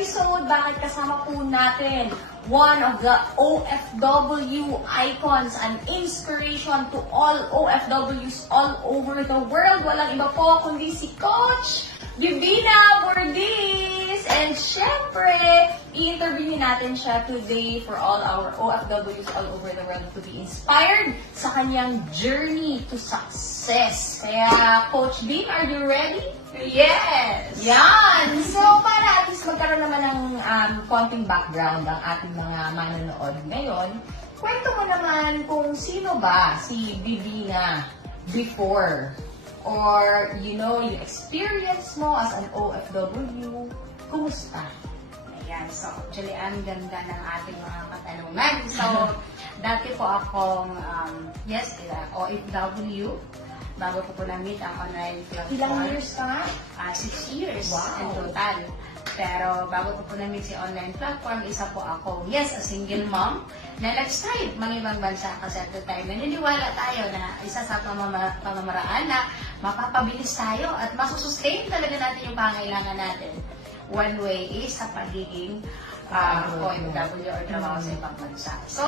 episode, bakit kasama po natin one of the OFW icons, an inspiration to all OFWs all over the world. Walang iba po kundi si Coach Divina Bordiz. And syempre, i-interview natin siya today for all our OFWs all over the world to be inspired sa kanyang journey to success. Kaya, Coach Bim, are you ready? Yes! Yan! So, para at least magkaroon naman ng konting background ang ating mga manonood ngayon, kwento mo naman kung sino ba si Divina before, or yung experience mo as an OFW, kumusta? Ayan, so actually, ang ganda ng ating mga katanungan. So, dati po akong, OFW. Bago ko po na-meet ang online platform. Ilang years ka nga? 6 years Wow. in total. Pero bago ko po na-meet si online platform, isa po ako, a single mom na nag-strive mga ibang bansa kasi at the time, naniniwala tayo na isa sa pamamaraan na mapapabilis tayo at masusustain talaga natin yung pangailangan natin. One way is sa pagiging OFW or trabaho sa ibang bansa. So,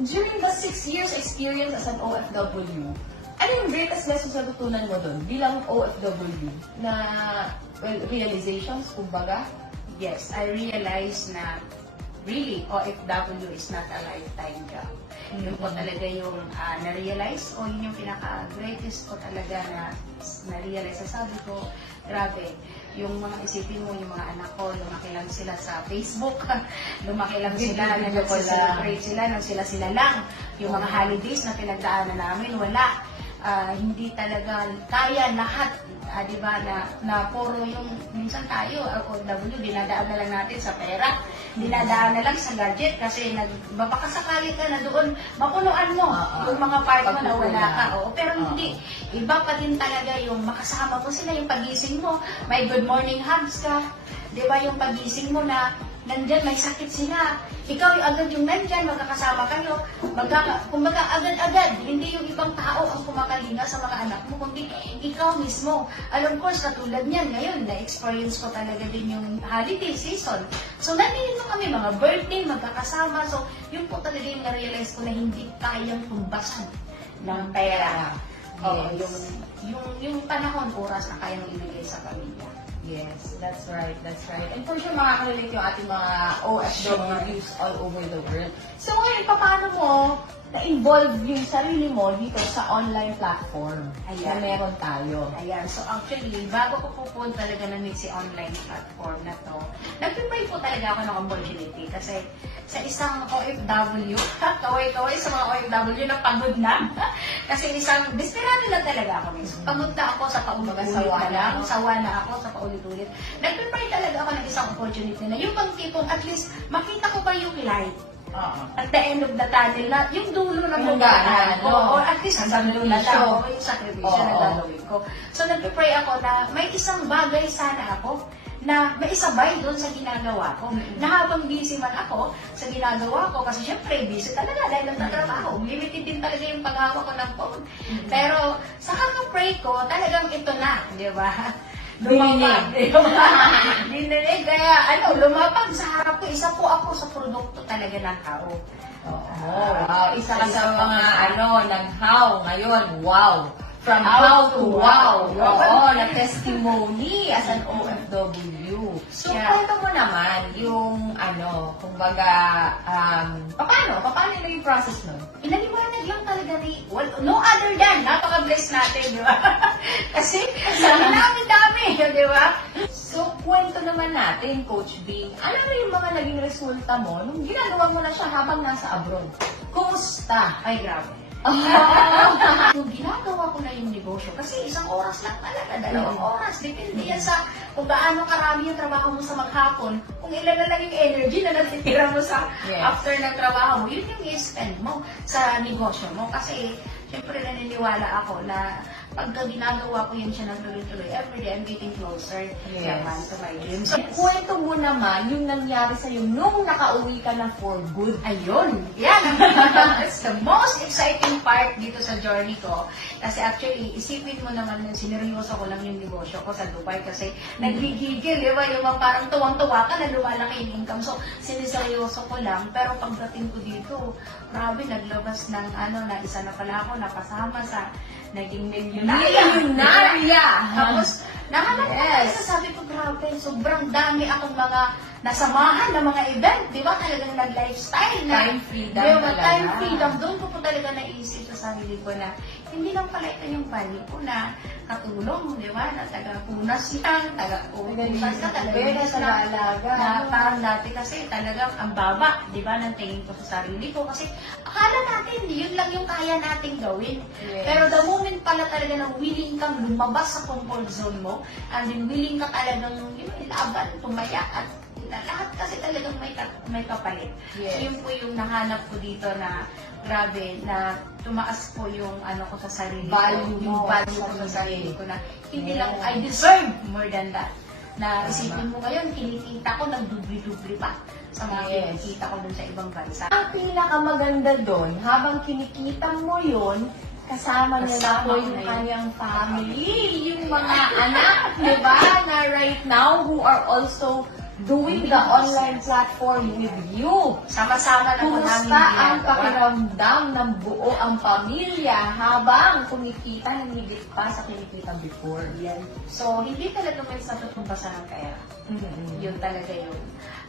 during the 6 years experience as an OFW, ano yung greatest lessons na tutunan mo doon bilang OFW na, realizations, kumbaga? Yes, I realized na really, OFW is not a lifetime job. Yun po talaga yung na-realize o yun yung pinaka-greatest ko talaga na na-realize. Sabi ko, grabe, yung mga isipin mo, yung mga anak ko, lumaki lang sila sa Facebook, lumaki lang sila, nag-celebrate sila, nang sila lang. Yung mga holidays na pinagdaanan namin, wala. Hindi talaga kaya lahat, di ba, na puro yung, minsan tayo, OFW, dinadaan na lang natin sa pera, dinadaan na lang sa gadget, kasi mapakasakali ka na doon, mapunuan mo yung mga part mo na wala ka. Pero hindi, iba pa din talaga yung makasama mo sila, yung pagising mo, may good morning hugs ka, di ba, yung pagising mo na, nandyan, may sakit sila. Ikaw yung agad yung nandyan, magkakasama kayo. Kumbaga, agad-agad. Hindi yung ibang tao ang kumakalinga sa mga anak mo, kundi ikaw mismo. Alam ko, katulad niyan, ngayon, na-experience ko talaga din yung holiday season. So, nandito kami, mga birthday, magkakasama. So, yun po talaga yung na-realize ko na hindi kayang tumbasan ng pera. Yes. Yung panahon, oras na kayang ibigay sa pamilya. Yes, that's right, that's right. And for sure, makaka-relate yung ating mga OFWs all over the world. So ngayon, paano mo na-involve yung sarili mo dito sa online platform na meron tayo? Ayan, so actually, bago ko po talaga na-meet si online platform na to, nag-prepare po talaga ako ng opportunity kasi sa isang OFW, kaway-kaway sa mga OFW na pagod na. Kasi isang, desperado na talaga ako. Pagod na ako sa paulit-ulit sawa na ako sa paulit-ulit. Nag-prepare talaga ako ng isang opportunity na yung bang tipong at least makita ko pa yung light. At the end of the tunnel na, yung dulo na yung daanan, or at least ang dulo na lang, yung sakripisyo na gagawin ko. So nag-pray ako na may isang bagay sana ako na maisabay doon sa ginagawa ko. Na habang busy man ako sa ginagawa ko, kasi syempre busy talaga dahil nagtatrabaho. Limited din talaga yung paghawak ko ng phone. Pero sa kaka-pray ko, talagang ito na, di ba? Lumapag. Dinilig. Kaya lumapag sa harap ko. Isa po ako sa produkto talaga ng tao. Wow. Isa ka sa mga nag-how ngayon. Wow. From how to wow. Oo, na testimony as an OFW. So, kwento mo naman yung kumbaga, paano na yung process nun? Inaliwanag lang talaga no other than, napaka-bless natin, di ba? Kasi, sa dami, di ba? So, kwento naman natin, Coach Bing, ano na yung mga naging resulta mo nung ginagawa mo na siya habang nasa abroad? Kumusta? Ay, grabe. Nung ginagawa ko na yung negosyo, kasi isang oras lang talaga, 2 oras. Depende yan sa kung gaano karami yung trabaho mo sa maghapon, kung ilan na lang yung energy na natitira mo sa after ng trabaho mo, yun yung i-spend mo sa negosyo mo. Kasi, syempre naniniwala ako na pagka ginagawa ko yan siya ng tuloy-tuloy, everyday I'm getting closer naman to my dreams. So, Kwento mo naman yung nangyari sa'yo nung nakauwi ka na for good. ayun, yan. That's the most exciting part dito sa journey ko. Kasi actually, isipin mo naman na sineryoso ko lang yung negosyo ko sa Dubai kasi nagigigil, di ba? Yung mga parang tuwang-tuwa ka na lumalaki yung income. So, siniseryoso ko lang. Pero pagdating ko dito, grabe, naglabas ng na isa na pala ako napasama sa naging milyonarya. Tapos, nahanap ko yes. Sabi ko, grabe, sobrang dami akong mga nasamahan na mga event. Di ba? Talagang nag-lifestyle na. Time freedom Di ba? talaga. Time freedom. Doon ko po talaga naisip sa sarili ko na hindi lang pala ito yung value ko na katulong, di ba? Na taga-punas lang, taga-punas ka, taga-punas sa lang. alaga. Na parang dati kasi talagang ang baba, di ba, ng tingin ko sa sarili ko. Kasi akala natin, yun lang yung kaya nating gawin. Yes. Pero the moment pala talaga na willing kang lumabas sa comfort zone mo, and then willing ka talagang ilaban, tumaya, at lahat kasi talagang may kapalit. Yes. So yun po yung nahanap ko dito na grabe, na tumaas po yung ko sa sarili Value ko, yung mo value sa ko sa sarili. sarili ko na hindi Yes. lang I deserve more than that. Na isipin mo ngayon, kinikita ko nagdubli-dubli pa sa mga Yes. kinikita ko dun sa ibang bansa. Ang pinakamaganda doon, habang kinikita mo yun, kasama niya na Kasama po ko yung na yun. kanyang family, yung mga anak, di ba, na right now who are also doing the online platform with you. Sama-sama na po namin Kumusta ang ginagawa. pakiramdam ng buo ang pamilya habang kumikita ng higit pa sa kinikita before? Yan. So, hindi talaga may natutumbasan ng pera. Yun talaga yun.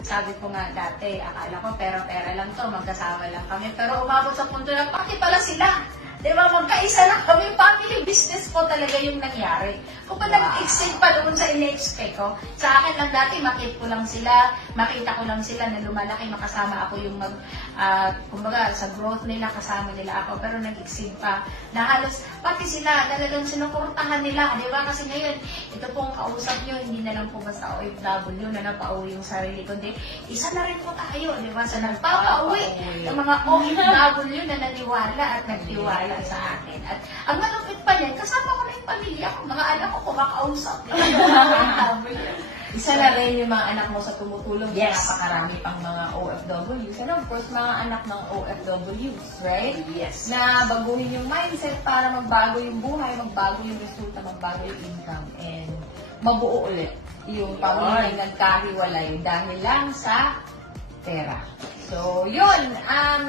Sabi ko nga dati, akala ko pera-pera lang to, magkasama lang kami. Pero umabot sa punto na, pati pala sila. Di ba, magkaisa na kami, family business po talaga yung nangyari. Kung pa nag-exceed pa doon sa in-expect ko, sa akin lang dati, makita ko lang sila na lumalaki, makasama ako yung kumbaga, sa growth nila, kasama nila ako, pero nag-exceed pa, na halos, pati sila, talagang sinuportahan nila, di ba? Kasi ngayon, ito pong kausap nyo, hindi na lang po basta OFW na napauwi yung sarili ko, kundi isa na rin po tayo, di ba? Sa nagpapauwi, yung mga OFW na naniwala at nagtiwala sa akin. At ang malupit pa niyan, kasama ko na yung pamilya ko, mga anak ko kumakausap. Isa na rin yung mga anak mo sa tumutulong Yes. napakarami pang mga OFWs. And of course, mga anak ng OFWs, right? Yes. Na baguhin yung mindset para magbago yung buhay, magbago yung resulta, magbago yung income, and mabuo ulit yung pamilya yung nagkahiwalay dahil lang sa pera. So, yun.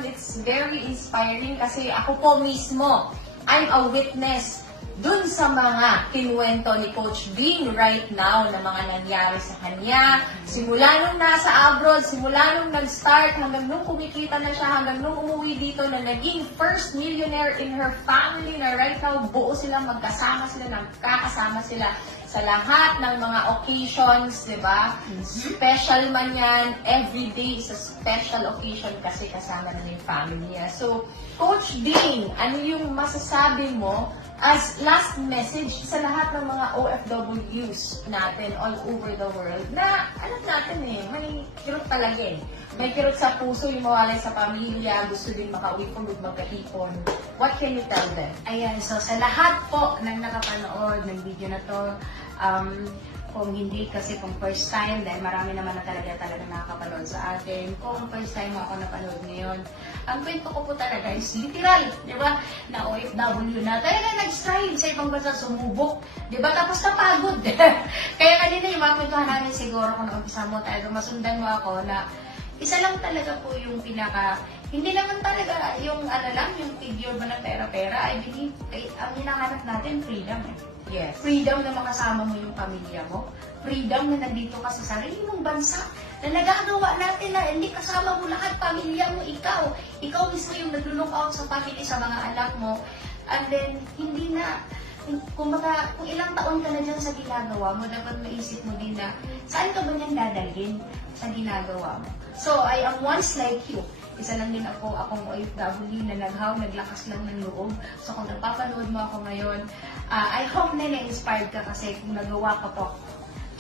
It's very inspiring kasi ako po mismo, I'm a witness dun sa mga kinuwento ni Coach Dean right now na mga nangyari sa kanya. Simula nung nasa abroad, simula nung nag-start, hanggang nung kumikita na siya, hanggang nung umuwi dito na naging first millionaire in her family na right now buo sila, magkasama sila, nagkakasama sila sa lahat ng mga occasions, di ba? Special man yan, every day is a special occasion kasi kasama na yung family niya. So, Coach Dean, ano yung masasabi mo as last message sa lahat ng mga OFWs natin all over the world na, alam natin may kirot talaga May kirot sa puso yung mawalay sa pamilya, gusto din makauwi for good, magkatipon. What can you tell them? Ayan, so sa lahat po ng nakapanood ng video na to, kung hindi kasi kung first time, dahil marami naman na talaga nakakapanood sa atin, kung first time ako napanood ngayon, ang kwento ko po talaga is literal, di ba, na OFW na talaga nag-strive sa ibang bansa, sumubok, di ba, tapos napagod. Kaya kanina yung mga kwentuhan namin siguro kung umpisa mo talaga, masundan mo ako na isa lang talaga po yung hindi naman talaga yung yung figure ba na pera-pera, I believe, ang hinahanap natin, freedom Yes. Freedom na makasama mo yung pamilya mo. Freedom na nandito ka sa sarili mong bansa. Na nagagawa natin na hindi kasama mo lahat, pamilya mo, ikaw. Ikaw mismo yung nag-look out sa family, sa mga anak mo. And then, hindi na, kung ilang taon ka na dyan sa ginagawa mo, dapat maisip mo din na, saan ka ba niyan dadalhin sa ginagawa mo? So, I am once like you. Isa lang din akong OFW na naglakas lang ng loob. So kung napapanood mo ako ngayon, I hope na na-inspired ka kasi kung nagawa ka po.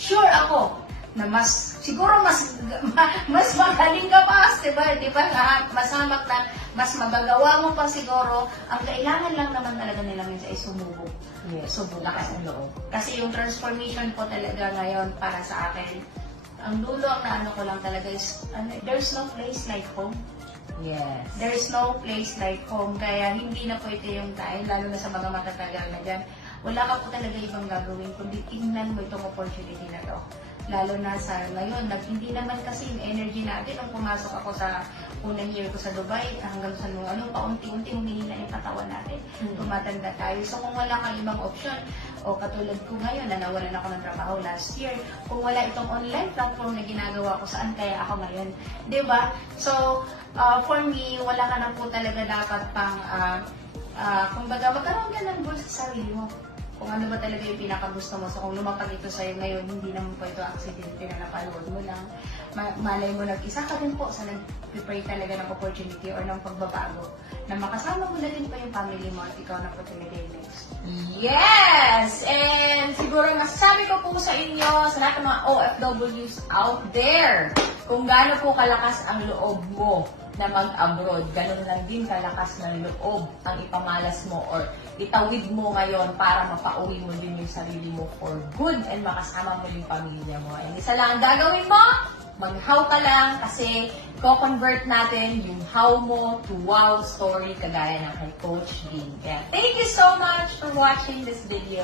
Sure ako na siguro mas magaling ka pa, di ba? Lahat, masamak na, mas magagawa mo pa siguro. Ang kailangan lang naman talaga nila minsan ay sumubok. Yes, Subukan. lakas ng loob. Kasi yung transformation po talaga ngayon para sa akin, ang dulo ang naano ko lang talaga is, there's no place like home. Yes. There's no place like home. Kaya hindi na po ito yung time, lalo na sa mga matatagal na dyan. Wala ka po talaga ibang gagawin, kundi tingnan mo itong opportunity na to. Lalo na sa ngayon, hindi naman kasi yung energy natin nung pumasok ako sa unang year ko sa Dubai, hanggang sa nung paunti-unti humihina yung katawan natin. Tumatanda tayo. So kung wala kang ibang option, o katulad ko ngayon, na nawalan ako ng trabaho last year, kung wala itong online platform na ginagawa ko, saan kaya ako ngayon? Diba? So, for me, wala ka na po talaga dapat pang, kumbaga, magkaroon ka ng goals sa sarili mo. Kung ano ba talaga yung pinakagusto mo. So kung lumapag ito sa'yo ngayon, hindi naman po ito aksidente na napanood mo lang. Malay mo nag-isa ka rin po sa nag-prepare talaga ng opportunity or ng pagbabago. Na makasama mo na din pa yung family mo at ikaw na po talaga yung next. Yes! And siguro masasabi ko po sa inyo, sa lahat ng mga OFWs out there, kung gaano po kalakas ang loob mo na mag-abroad, ganun lang din kalakas ng loob ang ipamalas mo or itawid mo ngayon para mapauwi mo din yung sarili mo for good and makasama mo yung pamilya mo. And isa lang ang gagawin mo, mag-how ka lang kasi co-convert natin yung how mo to wow story kagaya ng kay Coach Dean. Kaya thank you so much for watching this video.